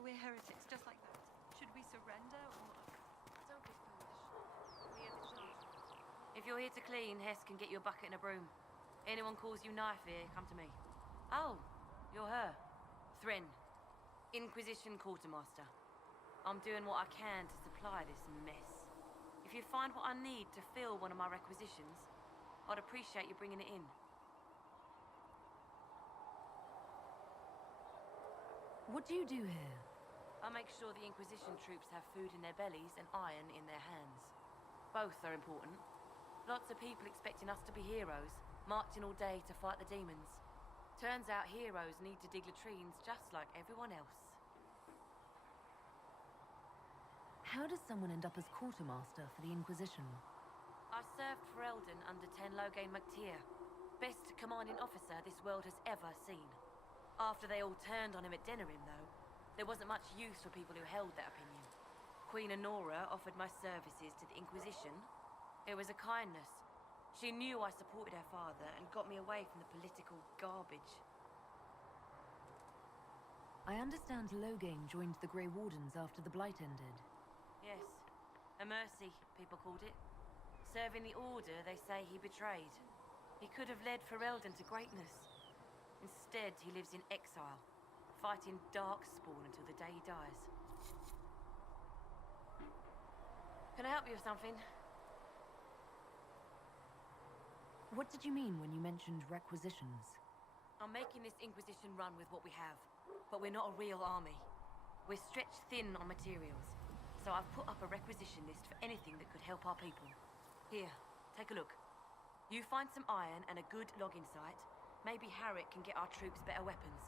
So we're heretics, just like that. Should we surrender or... Don't be foolish. We are the chosen. If you're here to clean, Hess can get you a bucket and a broom. Anyone calls you knife here, come to me. Oh, you're her. Thren. Inquisition quartermaster. I'm doing what I can to supply this mess. If you find what I need to fill one of my requisitions, I'd appreciate you bringing it in. What do you do here? I make sure the Inquisition troops have food in their bellies and iron in their hands. Both are important. Lots of people expecting us to be heroes, marching all day to fight the demons. Turns out heroes need to dig latrines just like everyone else. How does someone end up as quartermaster for the Inquisition? I served for Eldon under 10 Loghain MacTier. Best commanding officer this world has ever seen. After they all turned on him at Denerim, though, there wasn't much use for people who held that opinion. Queen Honora offered my services to the Inquisition. It was a kindness. She knew I supported her father and got me away from the political garbage. I understand Loghain joined the Grey Wardens after the Blight ended. Yes. A mercy, people called it. Serving the Order they say he betrayed. He could have led Ferelden to greatness. Instead, he lives in exile, fighting Darkspawn until the day he dies. Can I help you with something? What did you mean when you mentioned requisitions? I'm making this Inquisition run with what we have, but we're not a real army. We're stretched thin on materials, so I've put up a requisition list for anything that could help our people. Here, take a look. You find some iron and a good logging site, maybe Harriet can get our troops better weapons.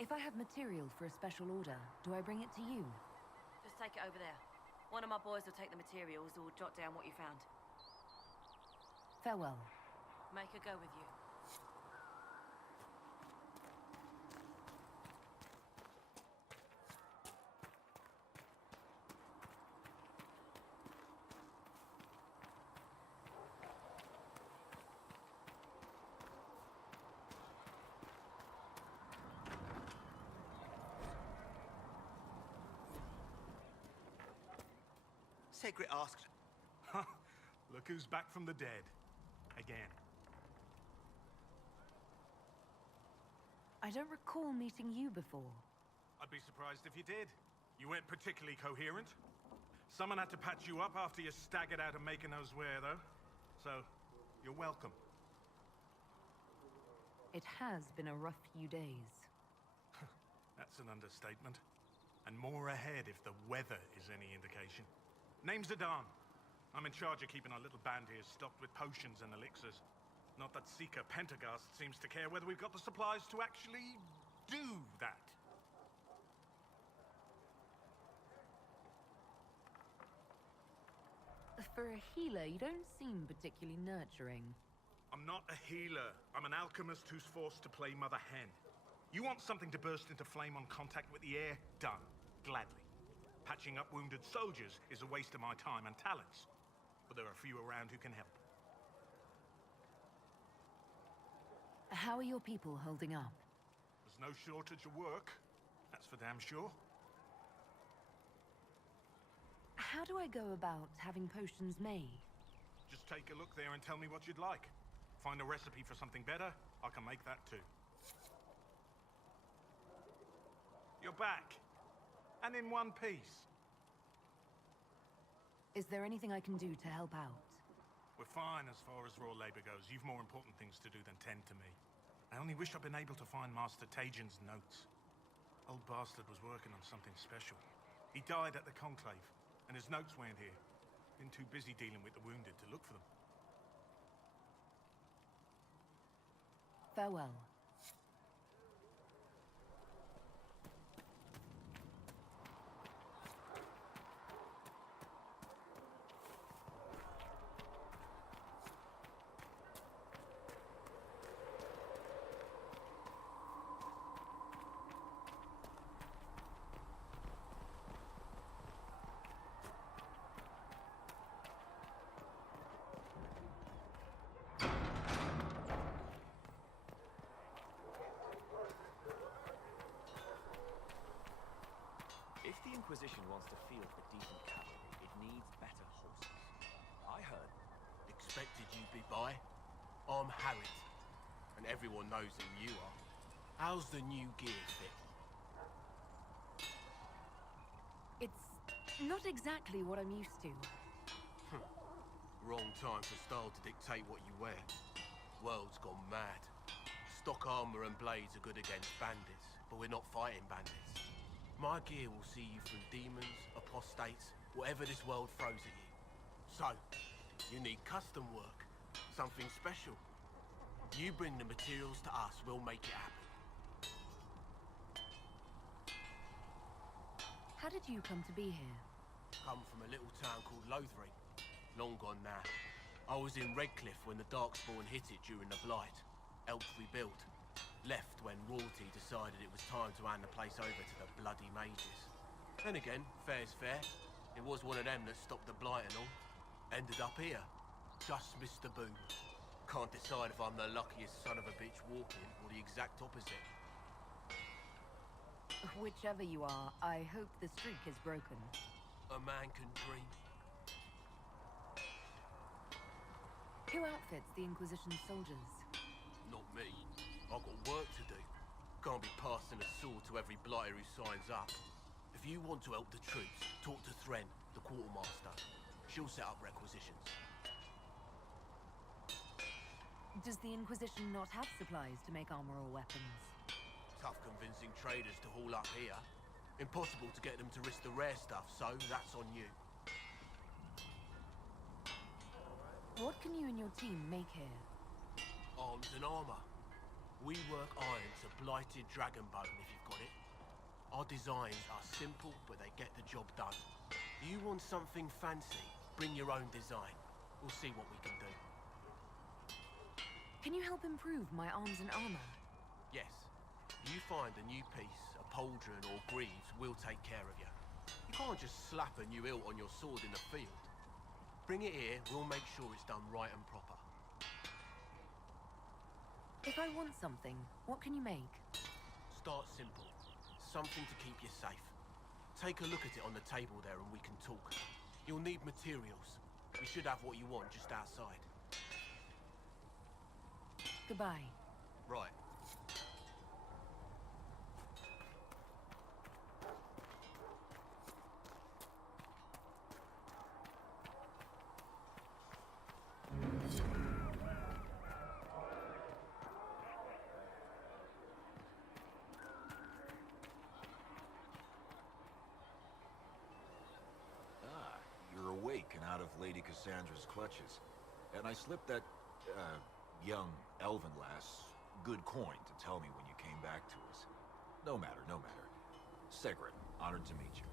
If I have material for a special order, do I bring it to you? Just take it over there. One of my boys will take the materials or jot down what you found. Farewell. Make her go with you. Segret asked... Look who's back from the dead. Again. I don't recall meeting you before. I'd be surprised if you did. You weren't particularly coherent. Someone had to patch you up after you staggered out of making those wear, though. So, you're welcome. It has been a rough few days. That's an understatement. And more ahead if the weather is any indication. Name's Adan. I'm in charge of keeping our little band here stocked with potions and elixirs. Not that Seeker Pentagast seems to care whether we've got the supplies to actually do that. For a healer, you don't seem particularly nurturing. I'm not a healer. I'm an alchemist who's forced to play Mother Hen. You want something to burst into flame on contact with the air? Done. Gladly. Patching up wounded soldiers is a waste of my time and talents. But there are a few around who can help. How are your people holding up? There's no shortage of work. That's for damn sure. How do I go about having potions made? Just take a look there and tell me what you'd like. Find a recipe for something better, I can make that too. You're back. And in one piece. Is there anything I can do to help out? We're fine as far as raw labor goes. You've more important things to do than tend to me. I only wish I'd been able to find Master Tajin's notes. Old bastard was working on something special. He died at the Conclave, and his notes weren't here. Been too busy dealing with the wounded to look for them. Farewell. the Inquisition wants to field a decent cavalry, it needs better horses. I heard. Expected you'd be by. I'm Harriet, and everyone knows who you are. How's the new gear fit? It's not exactly what I'm used to. Wrong time for style to dictate what you wear. World's gone mad. Stock armor and blades are good against bandits, but we're not fighting bandits. My gear will see you through demons, apostates, whatever this world throws at you. So, you need custom work, something special. You bring the materials to us, we'll make it happen. How did you come to be here? Come from a little town called Loghains. Long gone now. I was in Redcliffe when the Darkspawn hit it during the Blight. Helped rebuild. Left when royalty decided it was time to hand the place over to the bloody mages. Then again, fair's fair. It was one of them that stopped the Blight and all. Ended up here. Just missed the boom. Can't decide if I'm the luckiest son of a bitch walking or the exact opposite. Whichever you are, I hope the streak is broken. A man can dream. Who outfits the Inquisition soldiers? Not me. I've got work to do. Can't be passing a sword to every blighter who signs up. If you want to help the troops, talk to Thren, the quartermaster. She'll set up requisitions. Does the Inquisition not have supplies to make armor or weapons? Tough convincing traders to haul up here. Impossible to get them to risk the rare stuff, so that's on you. What can you and your team make here? Arms and armor. We work iron to blighted dragonbone if you've got it. Our designs are simple, but they get the job done. You want something fancy? Bring your own design. We'll see what we can do. Can you help improve my arms and armor? Yes. You find a new piece, a pauldron or greaves, we'll take care of you. You can't just slap a new hilt on your sword in the field. Bring it here, we'll make sure it's done right and proper. If I want something, what can you make? Start simple. Something to keep you safe. Take a look at it on the table there and we can talk. You'll need materials. You should have what you want just outside. Goodbye. Right. You're awake and out of Lady Cassandra's clutches. And I slipped that, young elven lass good coin to tell me when you came back to us. No matter, no matter. Segret, honored to meet you.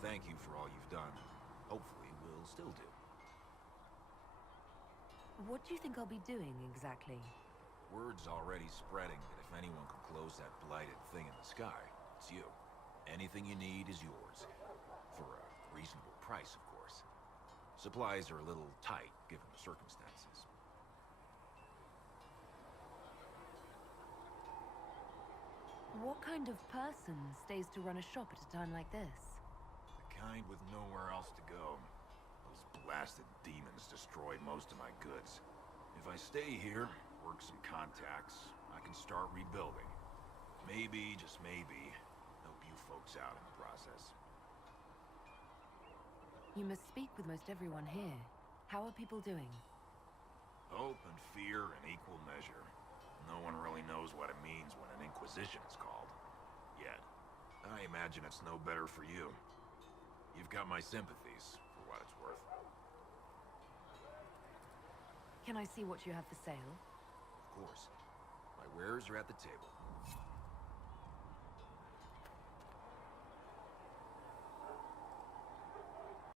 Thank you for all you've done. Hopefully, we'll still do. What do you think I'll be doing exactly? Word's already spreading that if anyone can close that blighted thing in the sky, it's you. Anything you need is yours. For a reasonable price, of course. Supplies are a little tight, given the circumstances. What kind of person stays to run a shop at a time like this? The kind with nowhere else to go. Those blasted demons destroyed most of my goods. If I stay here, work some contacts, I can start rebuilding. Maybe, just maybe, help you folks out in the process. You must speak with most everyone here. How are people doing? Hope and fear in equal measure. No one really knows what it means when an Inquisition is called. Yet. I imagine it's no better for you. You've got my sympathies, for what it's worth. Can I see what you have for sale? Of course. My wares are at the table.